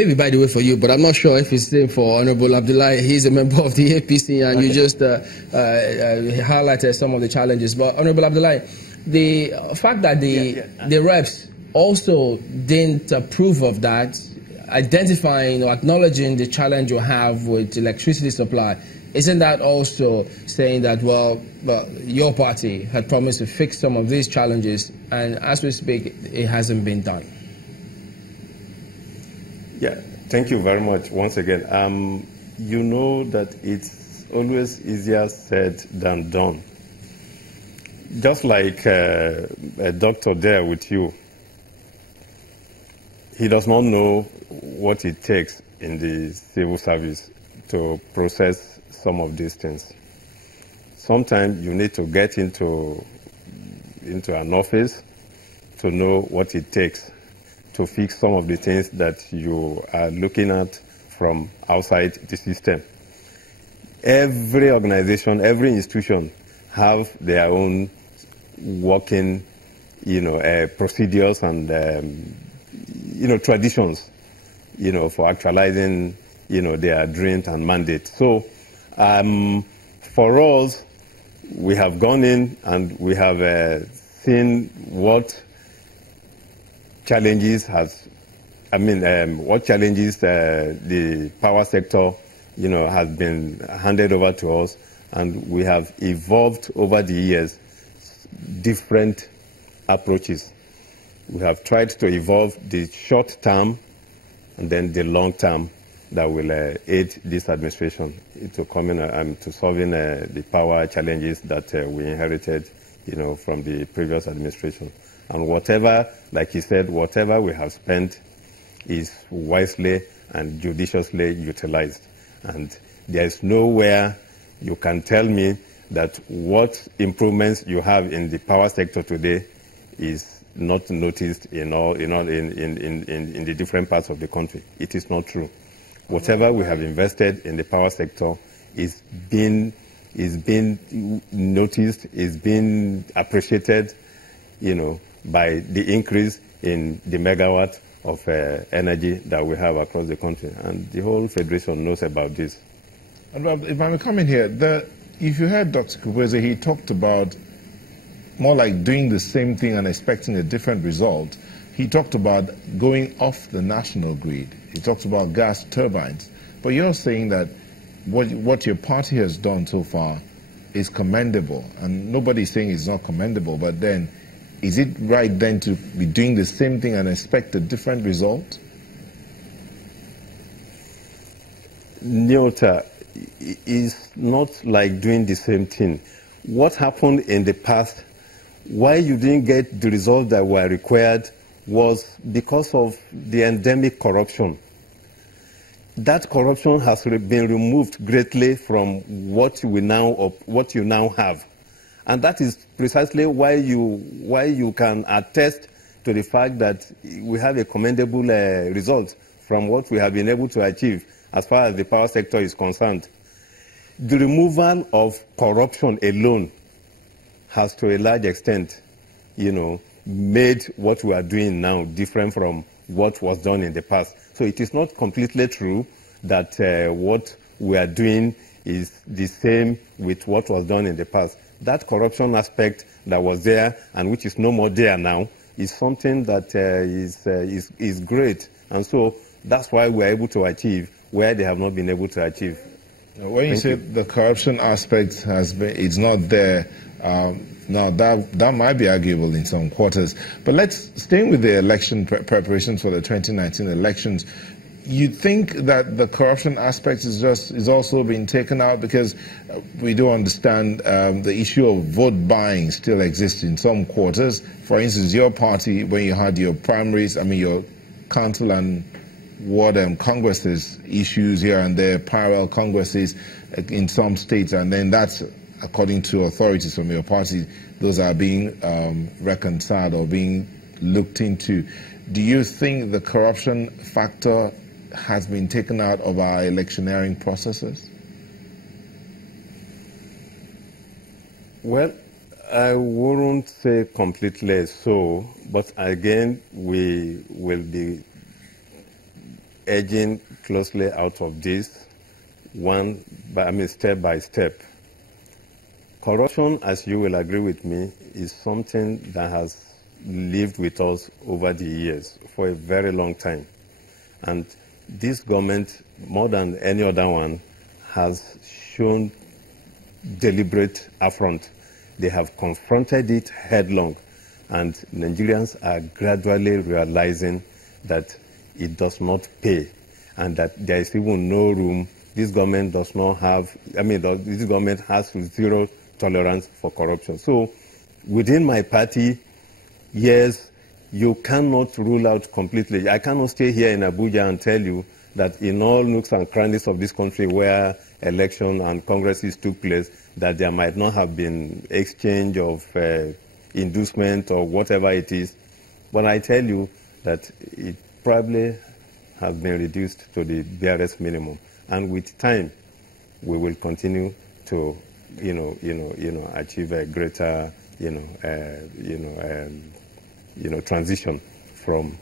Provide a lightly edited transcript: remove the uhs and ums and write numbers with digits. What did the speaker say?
Maybe by the way for you, but I'm not sure if it's the same for Honorable Abdullahi. He's a member of the APC, and you just highlighted some of the challenges. But Honorable Abdullahi, the fact that the reps also didn't approve of that, identifying or acknowledging the challenge you have with electricity supply, isn't that also saying that, well, your party had promised to fix some of these challenges, and as we speak, it hasn't been done? Yeah, thank you very much once again. You know that it's always easier said than done. Just like a doctor there with you, he does not know what it takes in the civil service to process some of these things. Sometimes you need to get into an office to know what it takes to fix some of the things that you are looking at from outside the system. Every organization, every institution have their own working, procedures and, traditions, for actualizing, their dreams and mandates. So, for us, we have gone in and we have seen what challenges the power sector, has been handed over to us, and we have evolved over the years different approaches. We have tried to evolve the short term and then the long term that will aid this administration to coming to solving the power challenges that we inherited, from the previous administration. And whatever, like he said, whatever we have spent is wisely and judiciously utilized. And there is nowhere you can tell me that what improvements you have in the power sector today is not noticed in the different parts of the country. It is not true. Whatever we have invested in the power sector is being noticed, is being appreciated, by the increase in the megawatt of energy that we have across the country. And the whole Federation knows about this. And if I may come in here, if you heard Dr. Kubueze, he talked about more like doing the same thing and expecting a different result. He talked about going off the national grid. He talked about gas turbines. But you're saying that what your party has done so far is commendable. And nobody's saying it's not commendable, but then is it right then to be doing the same thing and expect a different result? Nyota, is not like doing the same thing. What happened in the past, why you didn't get the results that were required, was because of the endemic corruption. That corruption has been removed greatly from what you now have. And that is precisely why you can attest to the fact that we have a commendable result from what we have been able to achieve as far as the power sector is concerned. The removal of corruption alone has to a large extent, made what we are doing now different from what was done in the past. So it is not completely true that what we are doing is the same with what was done in the past. That corruption aspect that was there and which is no more there now is something that is great. And so that's why we are able to achieve where they have not been able to achieve. When you say the corruption aspect it's not there, now that might be arguable in some quarters. But let's stay with the election preparations for the 2019 elections. You think that the corruption aspect is also being taken out, because we do understand the issue of vote buying still exists in some quarters. For instance, your party, when you had your primaries, your council and ward and congresses issues here and there, parallel congresses in some states, and then that's according to authorities from your party, those are being reconciled or being looked into. Do you think the corruption factor has been taken out of our electioneering processes? Well, I wouldn't say completely so, but again, we will be edging closely out of this, step by step. Corruption, as you will agree with me, is something that has lived with us over the years for a very long time. And this government, more than any other one, has shown deliberate affront. They have confronted it headlong, and Nigerians are gradually realizing that it does not pay, and that there is even no room. This government does not have, this government has zero tolerance for corruption. So within my party, yes, you cannot rule out completely. I cannot stay here in Abuja and tell you that in all nooks and crannies of this country where election and congresses took place, that there might not have been exchange of inducement or whatever it is. But I tell you that it probably has been reduced to the barest minimum. And with time, we will continue to, achieve a greater, transition from,